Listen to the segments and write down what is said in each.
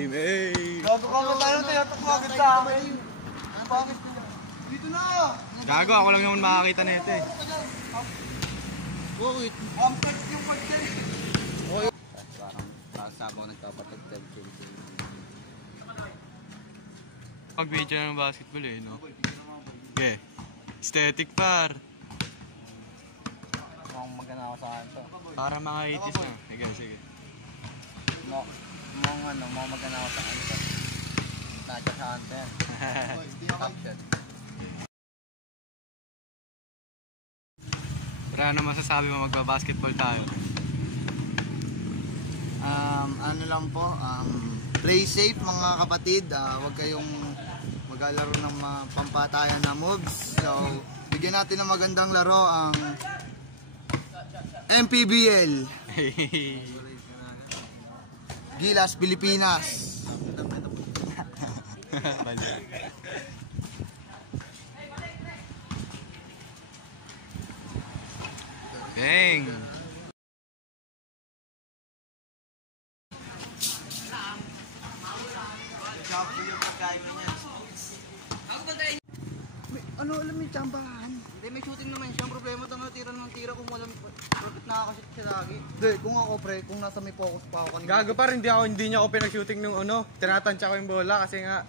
team A. Gago ka ba tayo? Tiyatok mo agad sa akin. Bakit nila? Dito na! Gago, ako lang naman makakita na ito eh. Bakit? Ampet yung content. Parang sabaw nagpapatagtag. Pag video ng basketball eh, no? Okay. Aesthetic par. Mukhang magana ako sa akin to. Para mga 80s na. Sige, sige. Mukhang magana ako sa akin to. Tatya sa akin to yan. Caption. Pero ano masasabi mo magbabasketball tayo? Ano lang po, play safe mga kapatid. Huwag kayong maglalaro ng pampatayan na moves. So, bigyan natin ng magandang laro ang MPBL. Gilas, Pilipinas. Bang! Ano alam mo yung tsambahan? Hindi, may shooting naman siya. Ang problema ito nga, tira ng tira kung walang bakit nakakashoot siya lagi. Hindi, kung ako pre, kung nasa may focus pa ako kanina. Gago par, hindi niya ako pinag-shooting nung ano. Tinatansya ko yung bola kasi nga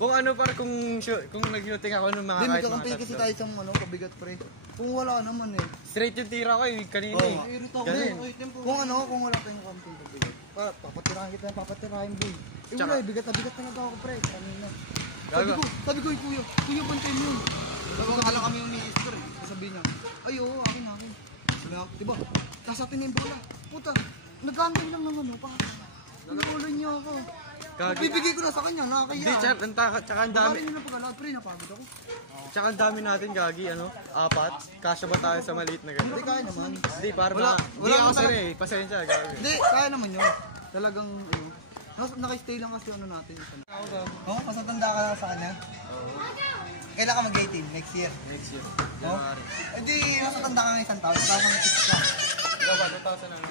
kung ano par, kung nag-shooting ako nung mga Hindi, kahit magkakampi mga kasi tatlo. tayo sa kabigat pre. Kung wala naman eh. Straight yung tira ko eh, kanina eh. Irito ako Ganun. Kung wala tayong kamping kabigat. Papatirahin kita, papatirahin boy. Eh wala eh, bigat na bigat talaga ako pre. Kanina. Sabi ko, kuya bantay mo yun. Akala kami yung minister eh. Sabi niya, ay oo, akin. Sabi nga, diba, kasatin na yung bola. Puta, nag-hanggang lang naman, pa. Nagulan niya ako. Bibigay ko na sa kanya, nakakaya. Hindi, tsaka ang dami. Pagkarin nila pag-alag, pre, napagod ako. Tsaka ang dami natin gagi, ano? 4. Kasya ba tayo sa maliit na gano'n? Hindi, kaya naman. Hindi, para Wala hindi ako talaga. sir eh. Pasensya, gagi. Hindi, kaya naman yun. Talagang, ayun. Naka-stay lang kasi ano natin. Oo, masatanda ka lang sa kanya? Kailan ka mag-18? Next year? Next year. Oh? January. Hindi, masatanda ka ng isang taon. Tapos ang 6 ka. Ikaw ba? 2,000 ano?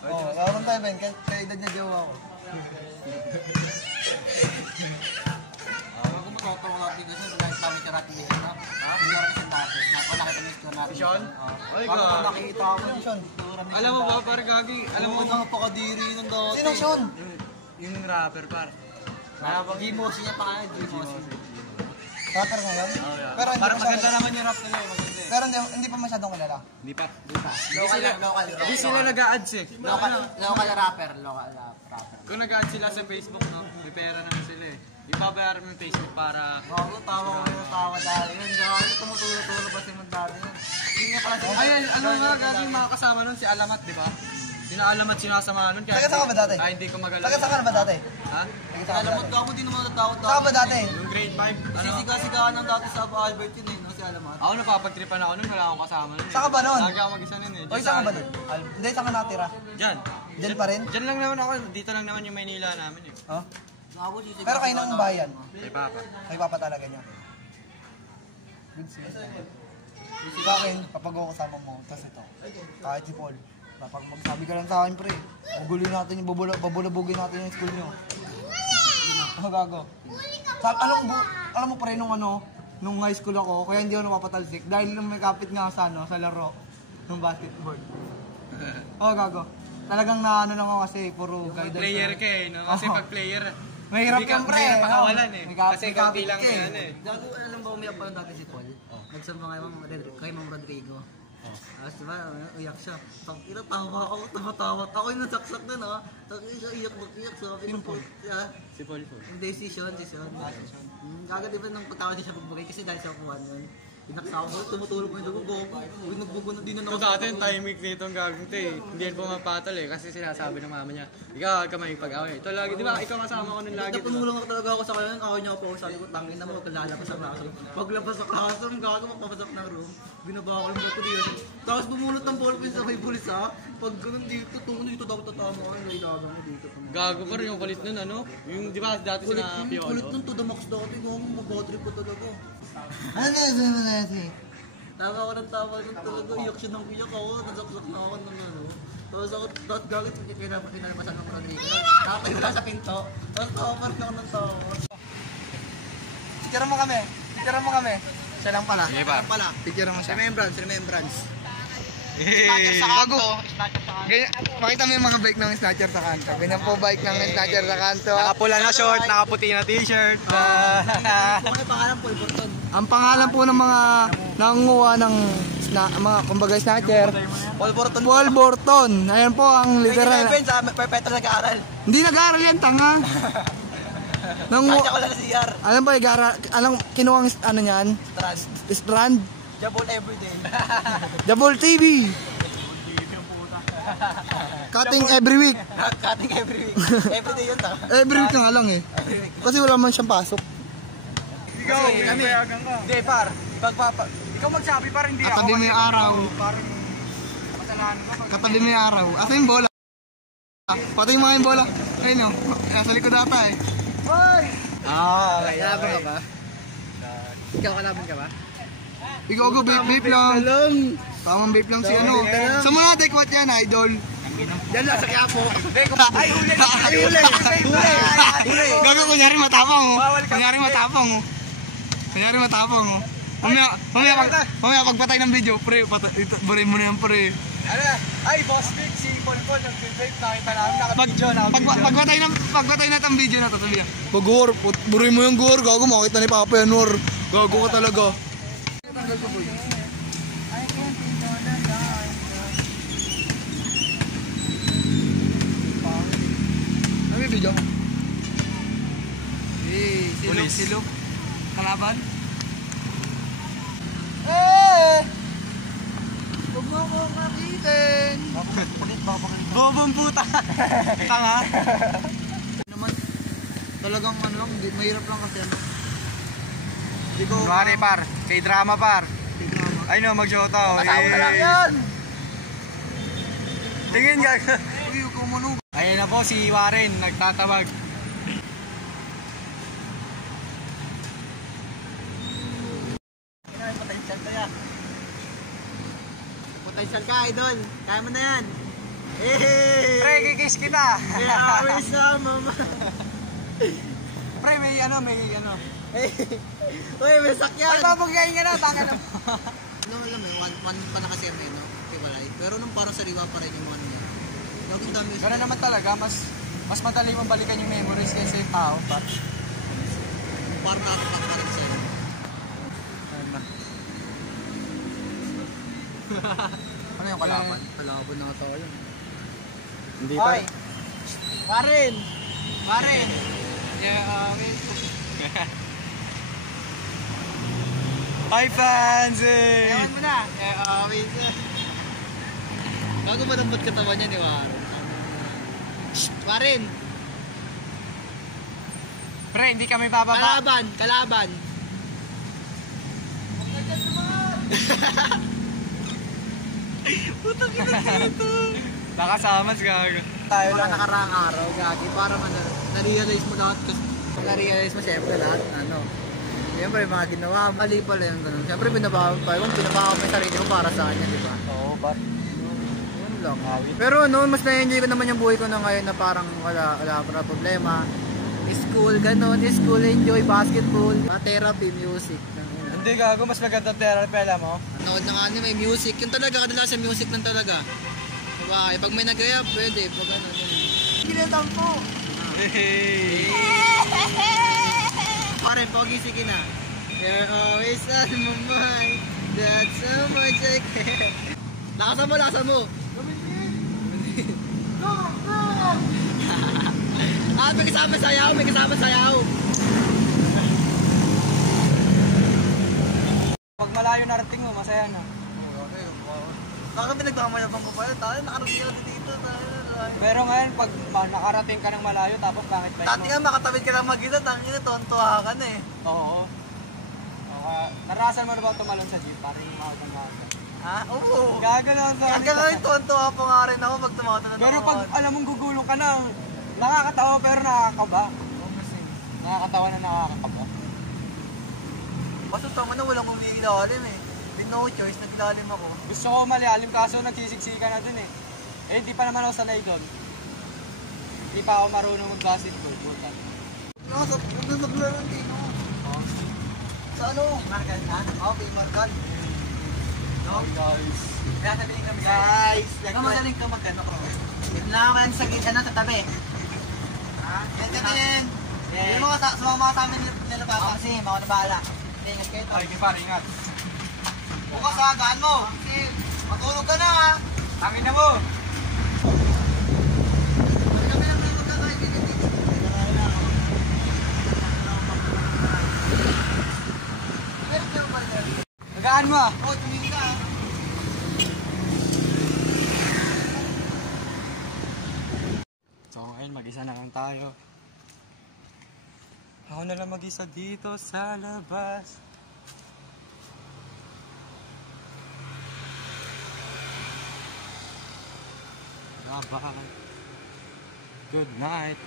Oo, karoon tayo, Ben. Kaya edad niya jowa ako. Kung matotoo natin kasi dahil kami karate din na. Hindi natin siya dati. Nakita niyo score natin. Si Sean? Ay, Parang gagi. nakikita ko yun, Sean. Alam mo ba, par gagi? Alam mo ba? Napakadiri ng dati. Sino Sean? Yung rapper, par. G-Mossy niya pa kaya, G-Mossy. Rapper ngayon? Oh, yeah. Pero hindi Parang pa maganda naman yung rap nila eh. Maganda eh. Pero hindi pa masyadong kilala. Hindi pa. Local. Hindi sila nag-a-ads eh. Local rapper. Kung nag-a-ads sila sa Facebook, no? May pera naman sila eh. Ibabayaran mo yung Facebook para... Bago, tawa ko yung tawa dahil yun. Dahil tumutulo-tulo pa si Mandali yun. Hindi nga pala siya. Ay, ano nga gagi yung mga kasama nun? Si Alamat, di ba? Sinaalam at sinasama nun. Taga saan ka ba dati? Ay, hindi ko magalang. Taga saan ka na ba dati? Ha? Taga saan ka Alam ba mo, dati? ako di naman natawad Saan ka ba dati? Yung grade 5. Ano? Sisiga-sigahan ng dati sa Albert yun eh, no? Si Alamat. Ako napapagtripan ako nun. Wala akong kasama nun. Saan ka ba nun? Lagi ako mag-isa nun eh. Oy, saan ka ba nun? Hindi, saan ka natira? Diyan. Diyan pa rin? Diyan lang naman ako. Dito lang naman yung Maynila namin eh. Oh? Ako sisiga. Pero kayo ng bayan. Kay Papa. Ay, papa talaga niya. Good sis. Sa akin, kapag ako kasama mo, tapos ito, kahit si Paul, kapag magsabi ka lang sa akin, pre, bubulin natin yung babulabugin natin yung school nyo. Ano gago? Alam mo pre, nung high school ako, kaya hindi ako napapatalsik, dahil nung may kapit nga sa laro, nung basketball. Oh, gago. Talagang naano lang ako kasi, puro guidance. Player ka eh, no? Kasi pag player, mahirap yung pre. Hindi ka pakawalan eh. Kasi kaunti lang ka yan eh. Gago, alam ba umiyak pa lang dati si Paul? Nagsama kay Ma'am Rodrigo. Tapos diba, uyak siya. Tangina, tawa ako, tawa-tawa. Ako yung nasaksak na na. Tangina siya, iyak. Sabi ko po, Si Paul. hindi, si Sean. Gaga diba nang pagtawa siya pagbugay kasi dahil siya kuhan yun. Pinaksawa ko, tumutulog ko yung dugo. Uy, nagbugo na din na Ito dati yung timing nito ang gagawin ito eh. Hindi yan pumapatol eh. Kasi sinasabi ng mama niya, ikaw ka may pag-away. Ito lagi, di ba? Ikaw kasama ko nun lagi. Napanulang ako talaga ako sa kanya. Away niya ako po. Sabi ko, tangin na mo, lalabas sa classroom. Paglabas sa classroom, gago magpapasok ng room. Binaba ko yung bato dito. Tapos bumulot ng ballpen sa may pulis ha. Pag ganun dito, tungo dito daw tatama ko. Nailagang mo dito. Gago pa rin yung kulit nun ano? Yung di ba dati sina Kulit Piolo? nun to the max dati. Gago, mag-bad trip ko talaga. Ano na yung natin? Tawa ko ng tawa nun talaga. Iyak siya ng iyak ako. Nasaksak na ako ng ano. Tapos gagawin ko kinalabasan ng Rodrigo. Nakatayo lang sa pinto. Tapos tawag ako ng tawag. Picture mo kami. Picture mo kami. Siya lang pala. Sige pa. Picture mo siya. Remembrance. Snatcher sa kanto. Ganyan, makita mo yung mga bike ng snatcher sa kanto. Ganyan po bike ng snatcher sa kanto. Nakapula na short, nakaputi na t-shirt. Ano pangalan Paul Burton? Ang pangalan po ng mga nangunguha ng mga kumbaga snatcher, Paul Burton. Paul Burton. Ayan po ang literal. 27 sa perpetual nag-aaral. Hindi nag-aaral yan, tanga. Kaya ko lang sa CR. Alam ba, alam, kinuha ang ano niyan? Strand. Jabol everyday. Jabol TV. Cutting every week. Cutting every week. Everyday yun ta. Every week nga lang eh. Kasi wala man siyang pasok. Ikaw, kami. Hindi, par. Ikaw magsabi, par, hindi ako. Katabi mo yung araw. Parang kasalanan ko. Katabi mo yung araw. Asa yung bola? Patay mo nga yung bola. Ayun o. Nasa likod ata eh. Kalaban ka ba? Ikaw kalaban ka ba? Ikaw go, vape lang. Tamang vape lang si ano. Sa mga dekwat yan, idol. Yan lang sa Quiapo. Ay, huli! Gago, kunyari matapang oh. Kunyari matapang oh. Mamaya pagpatay ng video, pre, burin mo na yan, pre. Ano? Ay, Boss Vic, si Polpol, nag-vape, nakita namin, naka-video. Pagpatay na itong video na to, sabi niya. Bagor, burin mo yung gor, gago, makita ni Papa yan, war. Gago ka talaga. Ano yung video? Silok. Kalaban? Huwag mo ako makitin. Bobong puta! Tanga! Naman, talagang ano lang, mahirap lang kasi ano. Hindi ko... Kunwari, par. Kay drama, par. Ay no, mag-shota. Kasama na lang yan. Tingin ka. Uy, huwag kang manog. Ayan na po si Warren, nagtatawag. Potential ka, idol. Kaya mo na yan. Pre, kikiss kita. Kaya always na, mama. Pre, may ano. Uy, may sakyan. Ay, babagayin ka na, tanga na. Ano alam mo, one pa na kasi may no? Hiwalay. Pero nung parang sariwa pa rin yung one niya. Laging dami. Gano'n naman talaga, mas madali mong balikan yung memories kaysa yung tao pa. Parang nakapak pa rin sa'yo. Ano yung kalaban? Kalaban na ito yun. Hindi Hoy! Warren! Yeah, Hi fans! Ewan mo na! Bago malambot katawan niya ni Warren. Warren! Pre, hindi kami bababa. Kalaban! Putang ina dito! Nakasamas gago. Tayo lang nakaraang araw, gagi, para na-realize mo lahat kasi na-realize mo siyempre lahat, ano. Siyempre, mga ginawa, mali pala yung ganun. Siyempre, binabawa mo yung sarili mo para sa kanya, di ba? Oo, ba? Yun lang. Pero no, mas na-enjoy ko naman yung buhay ko na ngayon na parang wala pa na problema. School, ganun, enjoy, basketball, therapy, music. Hindi gago, mas magandang therapy, alam mo? Nood ng anime, music. Yung talaga, kadalasan music lang talaga. Diba? Pag may nagaya, pwede. Pag ano, Kinatampo. Hey! Paren, pogi, sige na. You're always on my mind. That's so much I care. Lakasan mo. May kasama sayaw. Pag malayo narating mo, masaya na. Bakit pinagmamayabang ko pa yun? Tayo, nakarating ka dito. Pero ngayon, pag nakarating ka ng malayo, tapos bakit ba Dati nga, makatawid ka lang mag-isa. Tangin na, tontuha ka na eh. Oo. Narasan mo na ba tumalon sa jeep? Parang yung mahal. Ha? Oo. Gagalaw sa Hanggang ngayon, tontuha pa nga rin ako pag tumatalon ako. Pero pag alam mong gugulong ka na, nakakatawa pero nakakaba. Nakakatawa na nakakakaba. Basta tama na, walang kumigilalim eh. With no choice, naglalim ako. Gusto ko malalim kaso nagsisiksika na dun eh. Eh, hindi pa naman ako sanay doon. Hindi pa ako marunong mag-basketball. Buta. Nasa, naglaro din ako. Sa ano? Margan, ha? Okay, Margan. No? Guys. Kaya sabihin kami Guys, Ikaw magaling ka magkano ko. Ito na ako yan sa gitna sa tabi. Ha? Yan ka din. Yeah. Yung mga sumama sa amin nila Ako bata. kasi, ako na bahala. Ingat kayo to. Ay, pare, ingat. Bukas ha, gaan mo. Kasi matulog ka na ha. Tangin na mo! Kami lang na magkakaibigan dito. Meron ba yan? Nagaan mo ah! Oh, tumingin ka ha. So ngayon, mag-isa na lang tayo. Ako na lang mag-isa dito sa labas. Bye-bye. Good night.